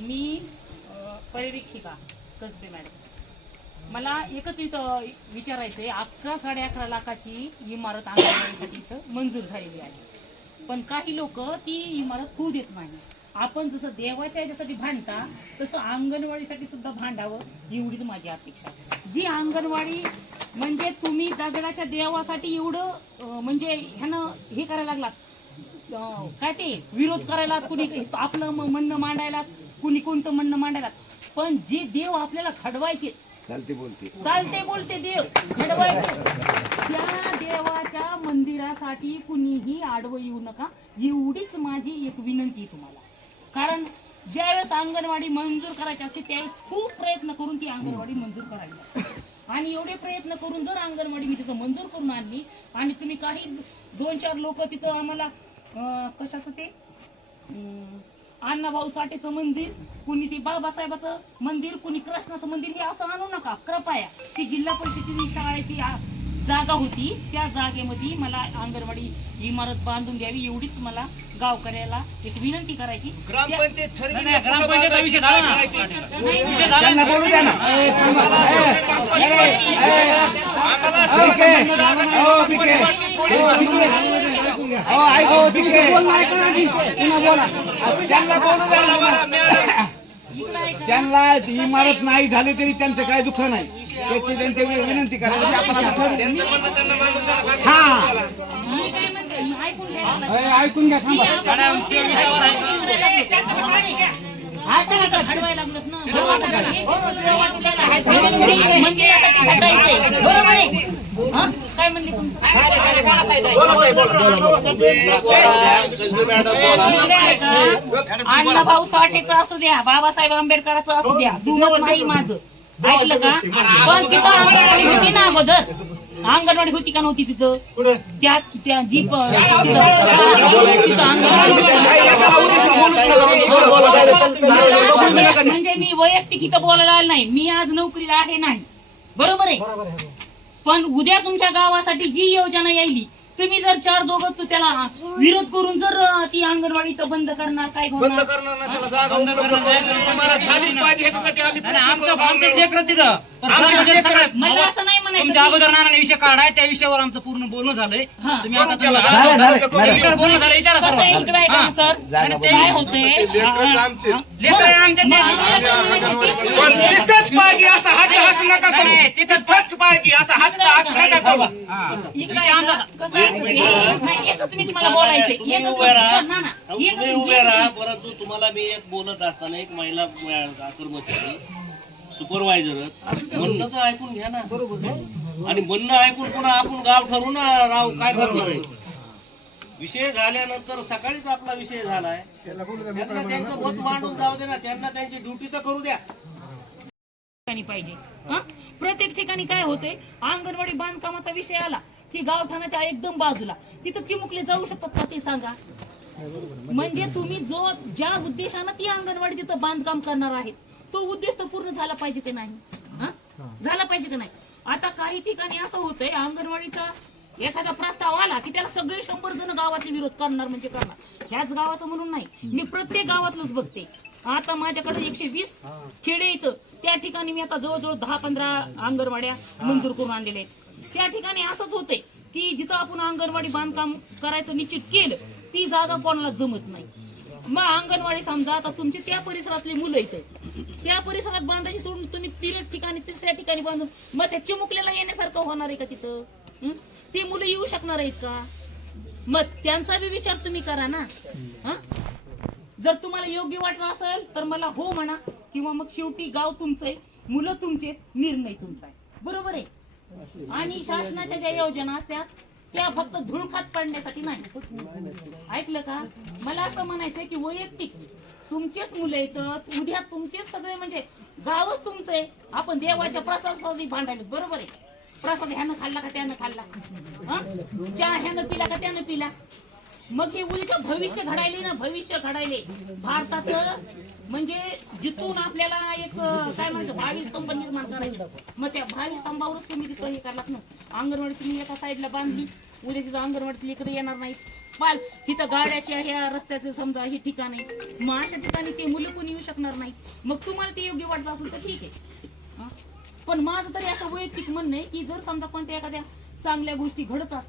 मी पर्यवेक्षिका कसबे madam, मला एकच इथं विचारायचंय, 11-11.5 लाखाची इमारत अंगणवाडीसाठी इथं मंजूर झालेली आहे, पण काही लोक ती इमारत होऊ देत नाही. आपण जसं देवाच्या याच्यासाठी भांडता तसं अंगणवाडीसाठी सुद्धा भांडावं एवढीच माझी अपेक्षा. जी अंगणवाडी म्हणजे तुम्ही दगडाच्या देवासाठी एवढं म्हणजे ह्यानं हे करायला लागलात, काय ते विरोध करायला, कुणी आपलं म्हणणं मांडायला, कुणी कोणतं म्हणणं मांडायला, पण जे देव आपल्याला घडवायचे, चालते बोलते देव घडवायचे, त्या देवाच्या मंदिरासाठी कुणीही आडवं येऊ नका एवढीच माझी एक विनंती तुम्हाला. कारण ज्यावेळेस अंगणवाडी मंजूर करायची असते त्यावेळेस खूप प्रयत्न करून ती अंगणवाडी मंजूर करायची, आणि एवढे प्रयत्न करून जर अंगणवाडी मी तिथं मंजूर करून आणली आणि तुम्ही काही 2-4 लोक तिथं आम्हाला कशाचं ते अण्णाभाऊ साठेचं मंदिर, कुणी ते बाबासाहेबाचं मंदिर, कुणी कृष्णाचं मंदिर, हे असं आणू नका कृपया. ती जिल्हा परिषदेची शाळेची जागा होती, त्या जागेमध्ये मला अंगणवाडी इमारत बांधून द्यावी एवढीच मला गावकऱ्याला एक विनंती करायची. ग्रामपंचायतचा विषय झाला ना, त्यांना इमारत नाही झाली तरी त्यांचं काय दुःख नाही, त्याची त्यांची विनंती करायची आपण. हा ऐकून घ्या, थांबा. काय म्हणले अण्णाभाऊ साठेचं असू द्या, बाबासाहेब आंबेडकरांचं असू द्या, दुमत नाही माझं, ऐकलं का? पण तिथं अंगणवाडी होती ना अगोदर, अंगणवाडी होती का नव्हती तिथं? त्या जी म्हणजे मी वैयक्तिक इथं बोलायला नाही, मी आज नोकरीला आहे नाही, बरोबर आहे, पण उद्या तुमच्या गावासाठी जी योजना येईल, तुम्ही जर 4 दोघं त्याला विरोध करून जर ती अंगणवाडी बंद करणार, काय बंद करणार ना, त्याला जागा उपलब्ध करून झालीच पाहिजे, ह्याच्यासाठी आम्ही मला असं नाही म्हणायचं. तुमच्या अगोदर नाना विषय काढाय, त्या विषयावर आमचं पूर्ण बोलणं झालंय. तुम्ही आता बोलणं झालं, विचारा कसं आहे इकडे ऐका ना सर, काय होतंय, तिथंच पाहिजे असं हात हास नका करू, तिथंच पाहिजे असं हात हास नका करू. एकच मिनिट मला बोलायचंय, तुम्ही उभे राहा. परंतु तुम्हाला मी एक बोलत असताना एक महिला कर्मचारी सुपरवायझर म्हणणं तर ऐकून घ्या ना, आणि म्हणणं ऐकून पुन्हा आपण गाव ठरवू ना राव, काय करणार आहे. विषय झाल्यानंतर सकाळीच आपला विषय झालाय, त्यांना त्यांचं मत मांडून जाऊ दे ना, त्यांना त्यांची ड्युटी तर करू द्या. पाहिजे प्रत्येक ठिकाणी काय होतंय, अंगणवाडी बांधकामाचा विषय आला की गावठाणाच्या एकदम बाजूला तिथं चिमुकले जाऊ शकतात का ते सांगा. म्हणजे तुम्ही ज्या उद्देशानं ती अंगणवाडी तिथं बांधकाम करणार आहे तो उद्देश तर पूर्ण झाला पाहिजे की नाही, झाला पाहिजे की नाही. आता काही ठिकाणी असं होतंय, अंगणवाडीचा एखादा प्रस्ताव आला की त्याला सगळे 100 जण गावातले विरोध करणार, म्हणजे करणार. ह्याच गावाचं म्हणून नाही, मी प्रत्येक गावातलंच बघते. आता माझ्याकडे 120 खेडे येतं, त्या ठिकाणी मी आता जवळजवळ 10-15 अंगणवाड्या मंजूर करून आणलेल्या आहेत. त्या ठिकाणी असंच होते की जिथं आपण अंगणवाडी बांधकाम करायचं निश्चित केलं ती जागा कोणाला जमत नाही. मग अंगणवाडी समजा आता तुमचे त्या परिसरातले मुलं येतं, त्या परिसरात बांधायची सोडून तुम्ही 3 ठिकाणी 3ऱ्या ठिकाणी बांधून मग त्या चिमुकल्याला येण्यासारखं होणार आहे का तिथं? ती मुलं येऊ शकणार आहेत का? मग त्यांचा बी विचार तुम्ही करा ना. जर तुम्हाला योग्य वाटलं असेल तर मला हो म्हणा, किंवा मग शेवटी गाव तुमचं आहे, मुलं तुमचे, निर्णय तुमचा आहे, बरोबर आहे. आणि शासनाच्या ज्या योजना असतात त्या फक्त धुळखात पाडण्यासाठी नाही, ऐकलं का? मला असं म्हणायचंय की वैयक्तिक तुमचेच मुलं येतात, उद्या तुमचेच सगळे, म्हणजे गावच तुमचं आहे. आपण देवाच्या प्रसादासाठी भांडायला, बरोबर आहे. प्रसाद ह्यानं खाल्ला का त्यानं खाल्ला, चहा ह्यानं पिला का त्यानं पिला, मग हे उलट भविष्य घडायले ना, भविष्य घडायले भारताचं. म्हणजे जिथून आपल्याला एक काय म्हणायचं भावी स्तंभ निर्माण करायचं, मग त्या भावी स्तंभावरच तुम्ही तिथं हे करलात ना. अंगणवाडी तुम्ही एका साईडला बांधली, उद्या तिथं अंगणवाडी इकडे येणार नाही, पाल तिथं गाड्याच्या ह्या रस्त्याचं समजा हे ठिकाण आहे, मग अशा ठिकाणी ते मुलं कोणी येऊ शकणार नाही. मग तुम्हाला ते योग्य वाटत असेल तर ठीक आहे. पण माझं तरी असं वैयक्तिक म्हणणं आहे की जर समजा कोणत्या एखाद्या चांगल्या गोष्टी घडत असतील